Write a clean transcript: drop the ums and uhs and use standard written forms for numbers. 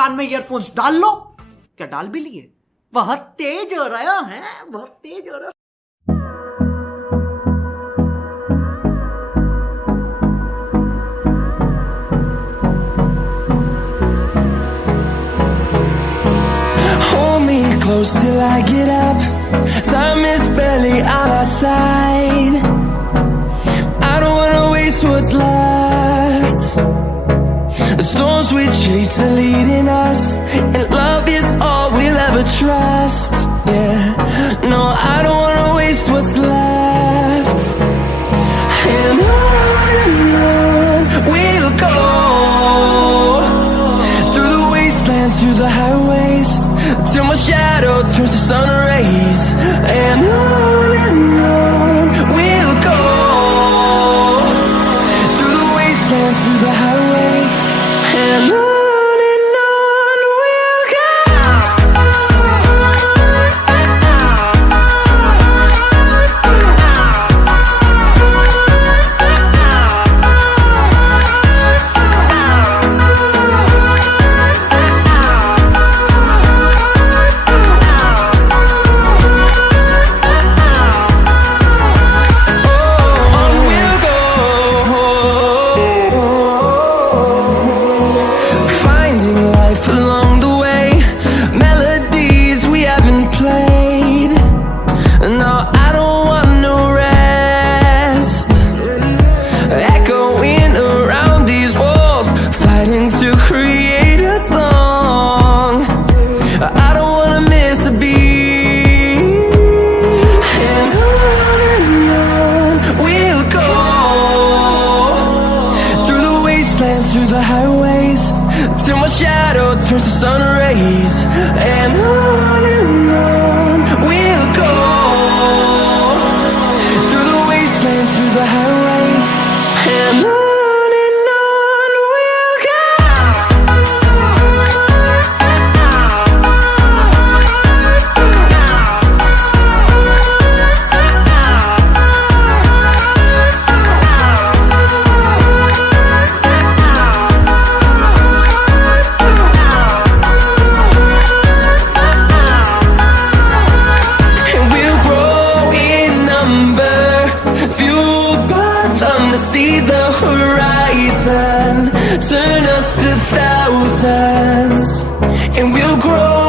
कान में ईयरफोन्स डाल लो। क्या डाल भी लिए? बहुत तेज हो रहा है, बहुत तेज हो रहा है। Close till I get up. Time is barely on our side. I don't wanna waste what's left. The storms we chase are leading us, and love is all we'll ever trust. Yeah, no, I don't wanna waste what's left. And on we'll go, through the wastelands, through the highways, till my shadow turns to sun rays. And on we'll go, through the wastelands, through the highways, and on we'll go. Through the highways, till my shadow turns to sun rays. And on we'll go, through the wastelands, through the highways, and on we'll go. See the horizon, turn us to thousands, and we'll grow